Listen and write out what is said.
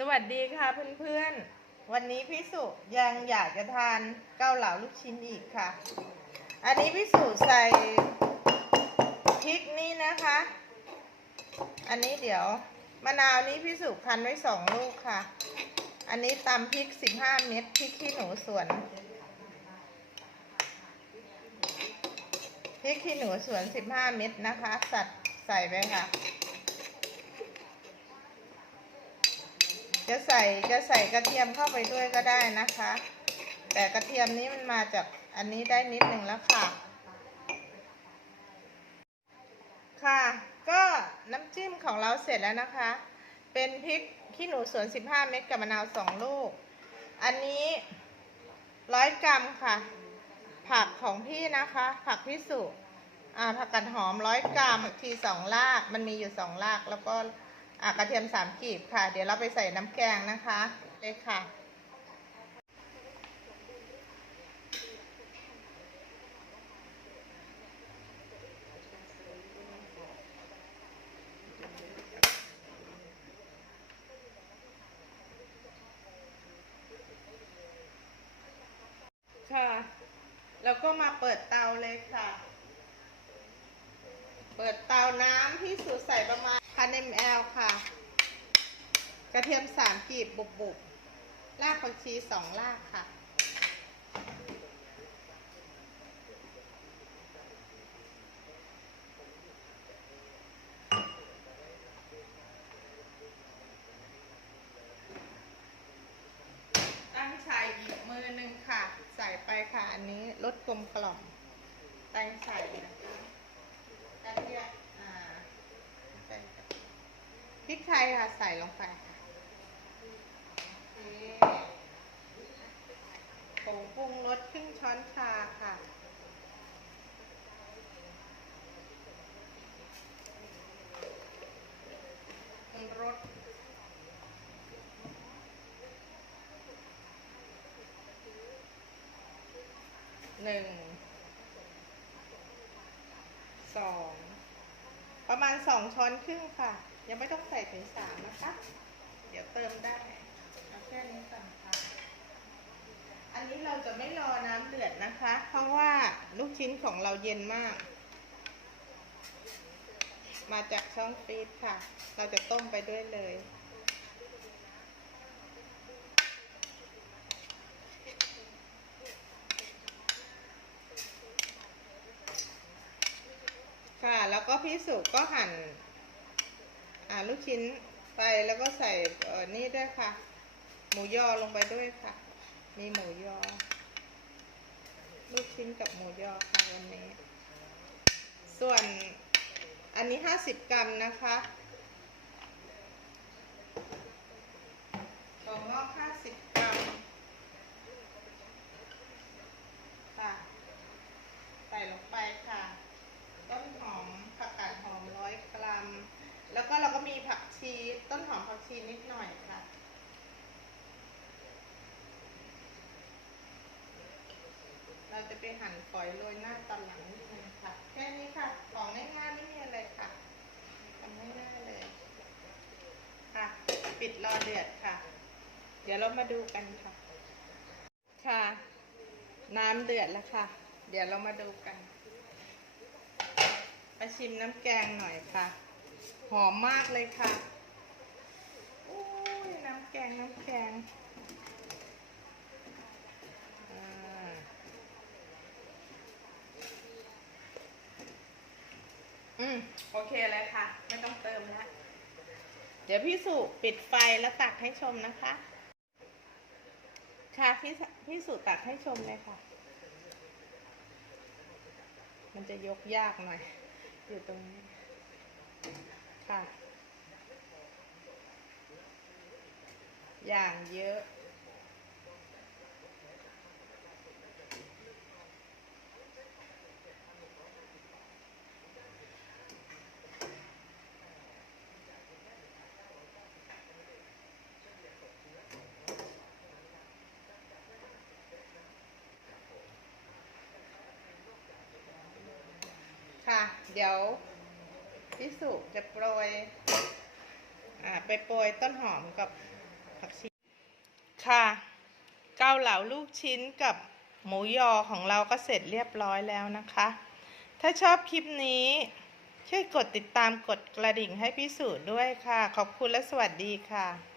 สวัสดีค่ะเพื่อนๆ วันนี้พี่สุยังอยากจะทานเกาเหลาลูกชิ้นอีกค่ะ อันนี้พี่สุใส่พริกนี่นะคะ อันนี้เดี๋ยวมะนาวนี้พี่สุพันไว้สองลูกค่ะ อันนี้ตำพริกสิบห้าเม็ดพริกขี้หนูสวนพริกขี้หนูสวนสิบห้าเม็ดนะคะ สัดใส่ไปค่ะ จะใส่จะใส่กระเทียมเข้าไปด้วยก็ได้นะคะ แต่กระเทียมนี้มันมาจากอันนี้ได้นิดหนึ่งแล้วค่ะ ค่ะ ก็น้ำจิ้มของเราเสร็จแล้วนะคะ เป็นพริกขี้หนูสวน 15 เม็ดกับมะนาว 2 ลูก อันนี้ร้อยกรัมค่ะ ผักของพี่นะคะ ผักพิสุอ่าผักกัดหอมร้อยกรัมทีสองราก มันมีอยู่สองรากแล้วก็ อ่ากระเทียมสามกีบค่ะ เดี๋ยวเราไปใส่น้ำแกงนะคะเลยค่ะ ค่ะ แล้วก็มาเปิดเตาเลยค่ะ เปิดเตาน้ำที่สูตรใส่ประมาณ พัน ml ค่ะ กระเทียมสามกีบบุบบุบรากผักชีสองรากค่ะ ตั้งชายอีกมือหนึ่งค่ะ ใส่ไปค่ะ อันนี้ลดกลมกล่อม ตั้งใส่นะคะเทียมอ่าใส่ค่ะพ ริกไทยค่ะ ใส่ลงไปผงปรุงรสครึ่งช้อนชาค่ะปรุงรสหนึ่ง สอง ประมาณสองช้อนครึ่งค่ะ ยังไม่ต้องใส่ถึงสามนะคะ เดี๋ยวเติมได้เอาแค่นี้ก่อนค่ะ อันนี้เราจะไม่รอน้ำเดือดนะคะ เพราะว่าลูกชิ้นของเราเย็นมาก มาจากช่องฟรีซค่ะ เราจะต้มไปด้วยเลยค่ะ แล้วก็พี่สุก็หั่น อ่าลูกชิ้นไปแล้วก็ใส่เอ่อนี่ด้วยค่ะ หมูยอลงไปด้วยค่ะ มีหมูยอ ลูกชิ้นกับหมูยอค่ะวันนี้ ส่วนอันนี้ห้าสิบกรัมนะคะถั่วงอกห้าสิบกรัม ค่ะ ใส่ลงไปค่ะ ต้นหอมผักกาดหอมร้อยกรัม แล้วก็เราก็มีผักชี ต้นีนิดหน่อยค่ะ เราจะไปหั่นฝอยโรยหน้าตอนหลังนิดนึงค่ะ แค่นี้ค่ะ ของง่ายๆไม่มีอะไรค่ะทำง่ายๆเลย ค่ะ ปิดรอเดือดค่ะ เดี๋ยวเรามาดูกันค่ะ ค่ะ น้ำเดือดแล้วค่ะ เดี๋ยวเรามาดูกันมาชิมน้ำแกงหน่อยค่ะ หอมมากเลยค่ะ แกงน้ำแกงอืมโอเคเลยค่ะ ไม่ต้องเติมแล้วเดี๋ยวพี่สุปิดไฟแล้วตักให้ชมนะคะ ค่ะพี่พี่สุตักให้ชมเลยค่ะ มันจะยกยากหน่อย อยู่ตรงนี้ ค่ะ อย่างเยอะ ค่ะ เดี๋ยวพี่สุจะโปรย อ่า ไปโปรยต้นหอมกับ ผักชีค่ะเกาเหลาลูกชิ้นกับหมูยอของเราก็เสร็จเรียบร้อยแล้วนะคะ ถ้าชอบคลิปนี้ ช่วยกดติดตามกดกระดิ่งให้พี่สูตรด้วยค่ะ ขอบคุณและสวัสดีค่ะ